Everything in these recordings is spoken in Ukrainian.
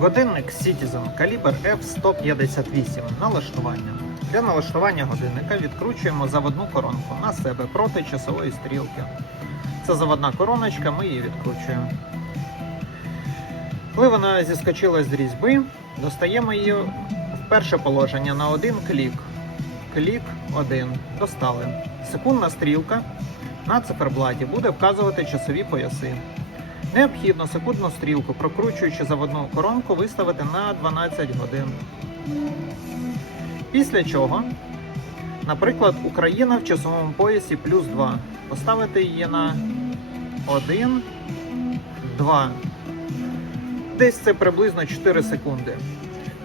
Годинник Citizen калібр F158. Налаштування. Для налаштування годинника відкручуємо заводну коронку на себе проти часової стрілки. Це заводна короночка, ми її відкручуємо. Коли вона зіскочила з різьби, достаємо її в перше положення на один клік. Клік 1. Достали. Секундна стрілка на циферблаті буде вказувати часові пояси. Необхідно секундну стрілку, прокручуючи заводну коронку, виставити на 12 годин. Після чого, наприклад, Україна в часовому поясі плюс 2. Поставити її на 1, 2. Десь це приблизно 4 секунди.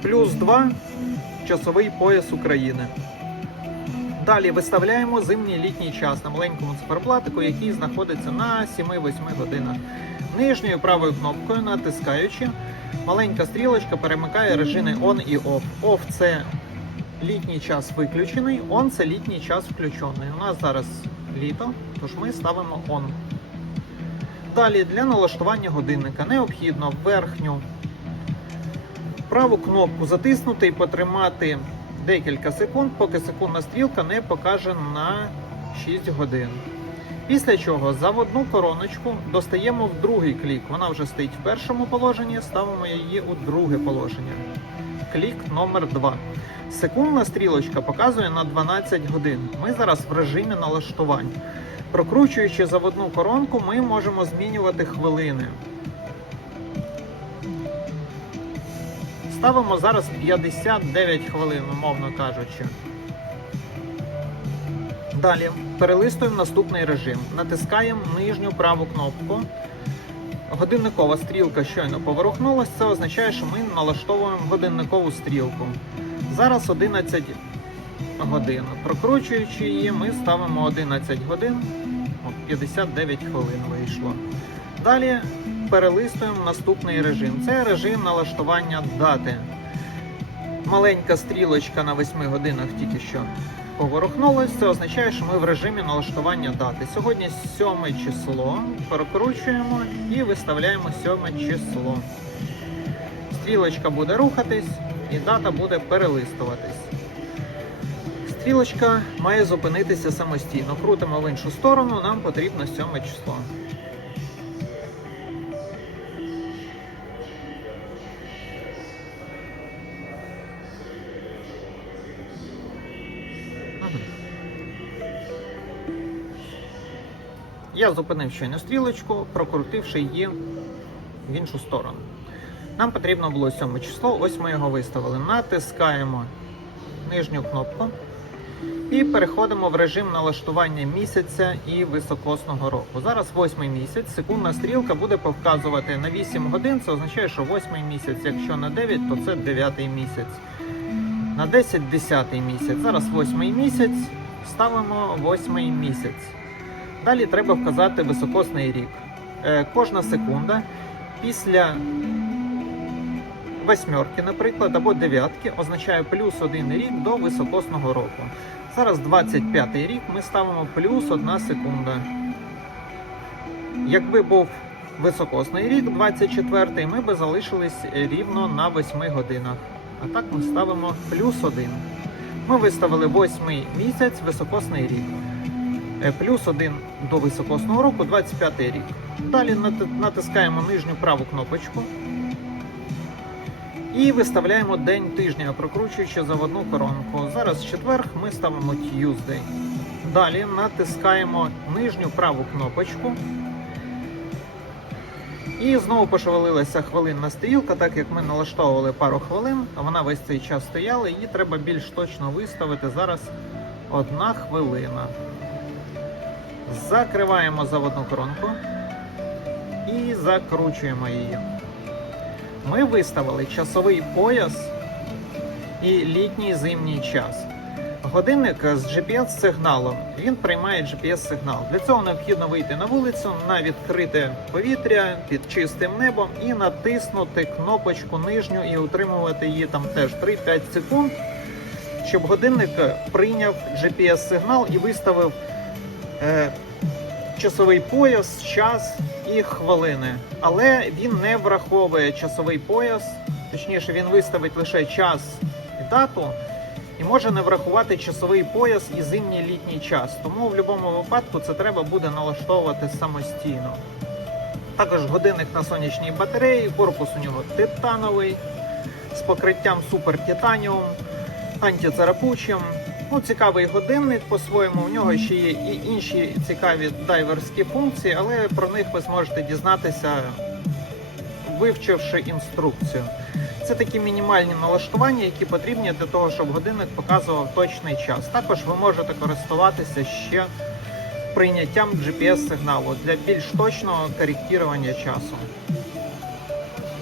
Плюс 2 часовий пояс України. Далі виставляємо зимній літній час на маленькому циферблатику, який знаходиться на 7-8 годинах. Нижньою правою кнопкою натискаючи, маленька стрілочка перемикає режими ON і OFF. OFF – це літній час виключений, ON – це літній час включений. У нас зараз літо, тож ми ставимо ON. Далі для налаштування годинника необхідно верхню праву кнопку затиснути і потримати декілька секунд, поки секундна стрілка не покаже на 6 годин. Після чого заводну короночку достаємо в другий клік. Вона вже стоїть в першому положенні, ставимо її у друге положення. Клік номер 2. Секундна стрілочка показує на 12 годин. Ми зараз в режимі налаштувань. Прокручуючи заводну коронку, ми можемо змінювати хвилини. Ставимо зараз 59 хвилин, умовно кажучи. Далі перелистуємо наступний режим. Натискаємо нижню праву кнопку. Годинникова стрілка щойно поворухнулася. Це означає, що ми налаштовуємо годинникову стрілку. Зараз 11 годин. Прокручуючи її, ми ставимо 11 годин. 59 хвилин вийшло. Далі перелистуємо наступний режим. Це режим налаштування дати. Маленька стрілочка на 8 годинах тільки що поворухнулась. Це означає, що ми в режимі налаштування дати. Сьогодні 7 число. Прокручуємо і виставляємо 7 число. Стрілочка буде рухатись і дата буде перелистуватись. Стрілочка має зупинитися самостійно. Крутимо в іншу сторону, нам потрібно 7 число. Я зупинив щойно стрілочку, прокрутивши її в іншу сторону. Нам потрібно було 7 число, ось ми його виставили. Натискаємо нижню кнопку і переходимо в режим налаштування місяця і високосного року. Зараз 8 місяць, секундна стрілка буде показувати на 8 годин. Це означає, що 8 місяць, якщо на 9, то це 9 місяць. На 10 10 місяць. Зараз 8 місяць. Ставимо 8 місяць. Далі треба вказати високосний рік. Е, кожна секунда після восьмерки, наприклад, або дев'ятки означає плюс один рік до високосного року. Зараз 25 рік ми ставимо плюс одна секунда. Якби був високосний рік, 24 ми би залишились рівно на 8 годинах. А так ми ставимо плюс 1. Ми виставили 8 місяць, високосний рік. Е, Плюс 1 до високосного року, 25 рік. Далі натискаємо нижню праву кнопочку. І виставляємо день тижня, прокручуючи заводну коронку. Зараз четверг ми ставимо Tuesday. Далі натискаємо нижню праву кнопочку. І знову пошевелилася хвилинна стрілка, так як ми налаштовували пару хвилин, вона весь цей час стояла, її треба більш точно виставити. Зараз одна хвилина. Закриваємо заводну коронку і закручуємо її. Ми виставили часовий пояс і літній зимній час. Годинник з GPS-сигналом він приймає GPS-сигнал. Для цього необхідно вийти на вулицю на відкрите повітря під чистим небом і натиснути кнопочку нижню і утримувати її там теж 3-5 секунд, щоб годинник прийняв GPS-сигнал і виставив е, часовий пояс, час і хвилини. Але він не враховує часовий пояс точніше, він виставить лише час і дату, і може не врахувати часовий пояс і зимній літній час. Тому в будь-якому випадку це треба буде налаштовувати самостійно. Також годинник на сонячній батареї, корпус у нього титановий з покриттям Titanium, антицарапучим. Ну, цікавий годинник по-своєму. У нього ще є і інші цікаві дайверські функції, але про них ви зможете дізнатися, вивчивши інструкцію. Це такі мінімальні налаштування, які потрібні для того, щоб годинник показував точний час. Також ви можете користуватися ще прийняттям GPS-сигналу для більш точного коректування часу.